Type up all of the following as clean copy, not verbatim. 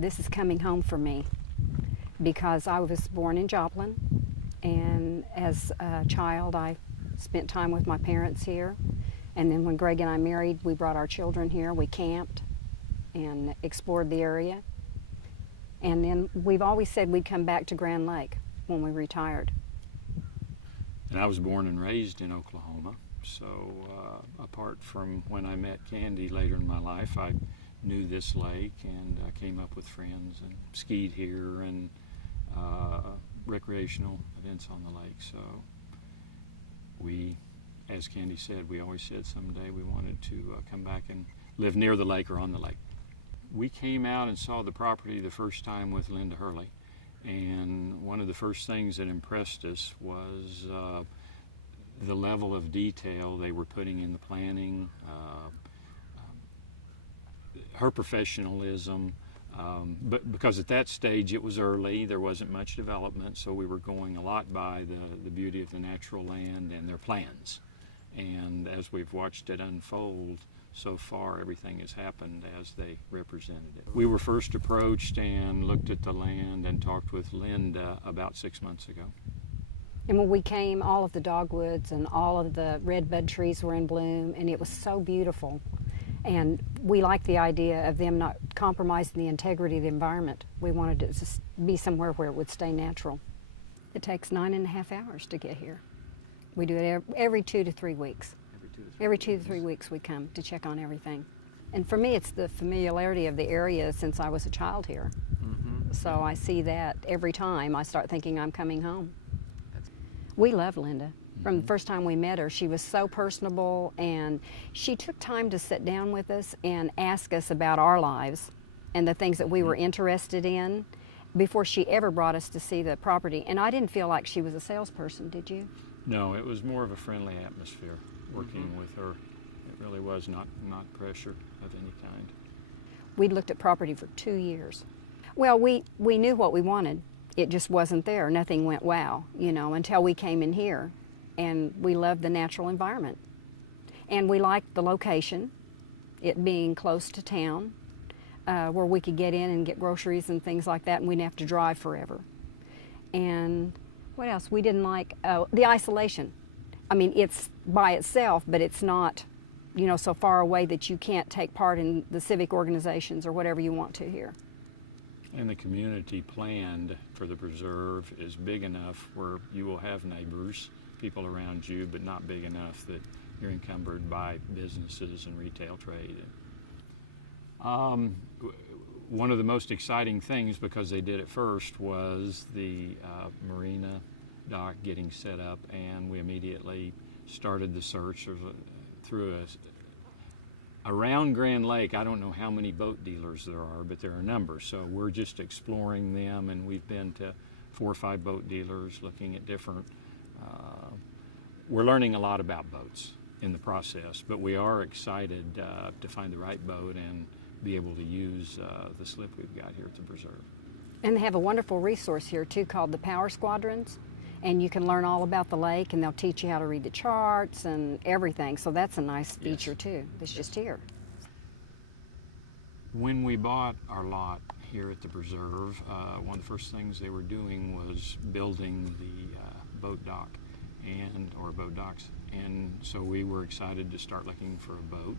this is coming home for me because I was born in Joplin, and as a child I spent time with my parents here, and then when Greg and I married, we brought our children here. We camped and explored the area, and then we've always said we'd come back to Grand Lake when we retired. And I was born and raised in Oklahoma, so apart from when I met Candy later in my life, I knew this lake and came up with friends and skied here and recreational events on the lake. So we, as Candy said, we always said someday we wanted to come back and live near the lake or on the lake. We came out and saw the property the first time with Linda Hurley, and one of the first things that impressed us was the level of detail they were putting in the planning, her professionalism, but because at that stage it was early, there wasn't much development, so we were going a lot by the beauty of the natural land and their plans. And as we've watched it unfold, so far everything has happened as they represented it. We were first approached and looked at the land and talked with Linda about 6 months ago. And when we came, all of the dogwoods and all of the redbud trees were in bloom, and it was so beautiful. And we liked the idea of them not compromising the integrity of the environment. We wanted it to be somewhere where it would stay natural. It takes 9.5 hours to get here. We do it every 2 to 3 weeks. Every 2 to 3 weeks we come to check on everything. And for me, it's the familiarity of the area since I was a child here. Mm-hmm. So I see that every time I start thinking I'm coming home. We love Linda. From the first time we met her, she was so personable, and she took time to sit down with us and ask us about our lives and the things that we were interested in before she ever brought us to see the property. And I didn't feel like she was a salesperson, did you? No, it was more of a friendly atmosphere working with her. It really was not pressure of any kind. We looked at property for 2 years. Well, we knew what we wanted. It just wasn't there. Nothing went wow, until we came in here. And we loved the natural environment. And we liked the location, it being close to town, where we could get in and get groceries and things like that, and we didn't have to drive forever. And what else? We didn't like the isolation. I mean, it's by itself, but it's not, so far away that you can't take part in the civic organizations or whatever you want to here. And the community planned for the preserve is big enough where you will have neighbors, people around you, but not big enough that you're encumbered by businesses and retail trade. One of the most exciting things, because they did it first, was the marina dock getting set up, and we immediately started the search through around Grand Lake. I don't know how many boat dealers there are, but there are a number, so we're just exploring them, and we've been to 4 or 5 boat dealers looking at different. We're learning a lot about boats in the process, but we are excited to find the right boat and be able to use the slip we've got here at the preserve. And they have a wonderful resource here too called the Power Squadrons, and you can learn all about the lake, and they'll teach you how to read the charts and everything, so that's a nice feature too. It's just here. When we bought our lot here at the preserve, one of the first things they were doing was building the boat dock or boat docks, and so we were excited to start looking for a boat.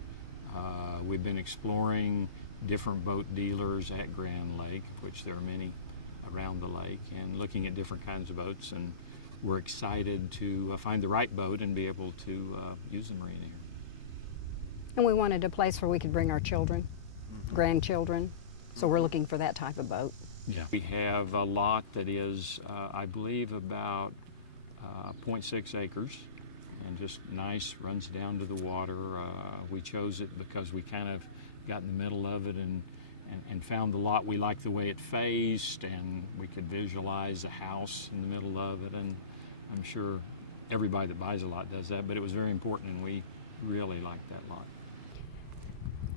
We've been exploring different boat dealers at Grand Lake, which there are many around the lake, and looking at different kinds of boats, and we're excited to find the right boat and be able to use the marina here. And we wanted a place where we could bring our children, grandchildren, so we're looking for that type of boat. Yeah. We have a lot that is, I believe, about 0.6 acres, and just nice, runs down to the water. We chose it because we kind of got in the middle of it and found the lot. We liked the way it faced, and we could visualize the house in the middle of it, and I'm sure everybody that buys a lot does that, but it was very important, and we really liked that lot.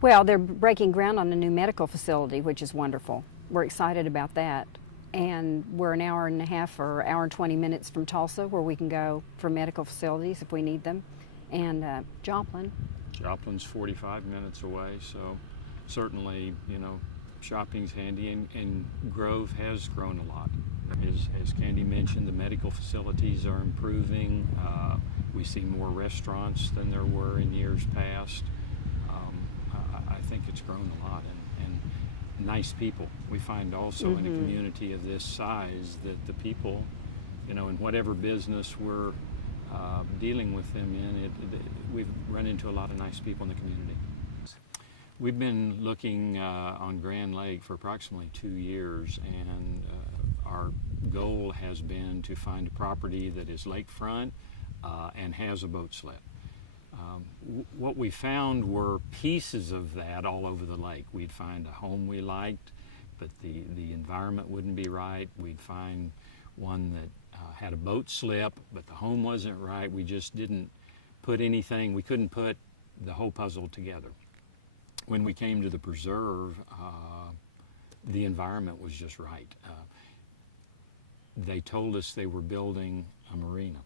Well, they're breaking ground on a new medical facility, which is wonderful. We're excited about that. And we're an hour and a half or hour and 20 minutes from Tulsa, where we can go for medical facilities if we need them. And Joplin. Joplin's 45 minutes away, so certainly, shopping's handy, and Grove has grown a lot. As Candy mentioned, the medical facilities are improving. We see more restaurants than there were in years past. I think it's grown a lot, and nice people. We find also in a community of this size that the people, in whatever business we're dealing with them in, we've run into a lot of nice people in the community. We've been looking on Grand Lake for approximately 2 years, and our goal has been to find a property that is lakefront and has a boat slip. What we found were pieces of that all over the lake. We'd find a home we liked, but the environment wouldn't be right. We'd find one that had a boat slip, but the home wasn't right. We just didn't put anything, we couldn't put the whole puzzle together. When we came to the preserve, the environment was just right. They told us they were building a marina,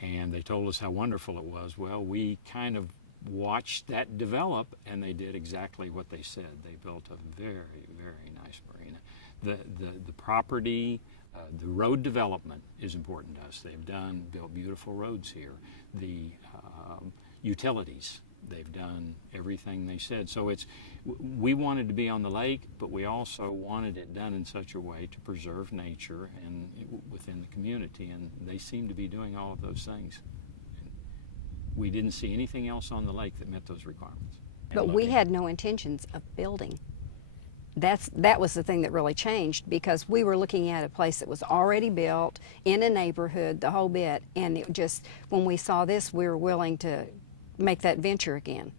and they told us how wonderful it was. Well, we kind of watched that develop, and they did exactly what they said. They built a very, very nice marina. The property, the road development is important to us. They've built beautiful roads here. The utilities, they've done everything they said. So we wanted to be on the lake, but we also wanted it done in such a way to preserve nature and within the community, and they seem to be doing all of those things. We didn't see anything else on the lake that met those requirements. But we had no intentions of building. That was the thing that really changed, because we were looking at a place that was already built in a neighborhood, the whole bit, and it just, when we saw this, we were willing to make that venture again.